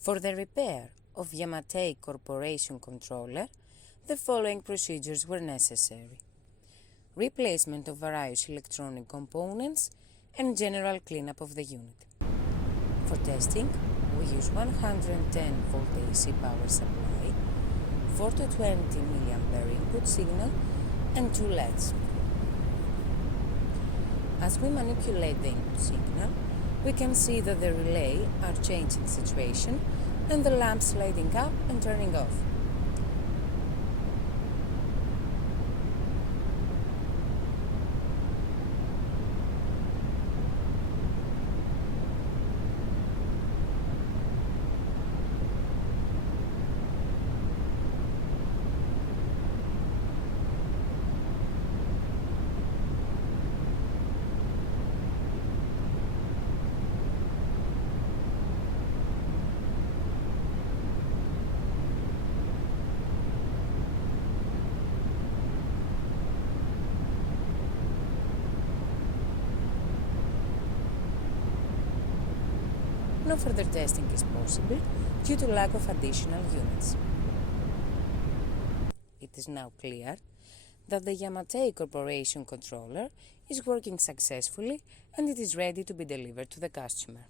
For the repair of Yamatake Corporation controller, the following procedures were necessary: replacement of various electronic components and general cleanup of the unit. For testing, we use 110-volt AC power supply, 4 to 20 mA input signal, and 2 LEDs. As we manipulate the input signal, we can see that the relay are changing situation and the lamps lighting up and turning off. No further testing is possible due to lack of additional units. It is now clear that the Yamatake Corporation controller is working successfully and it is ready to be delivered to the customer.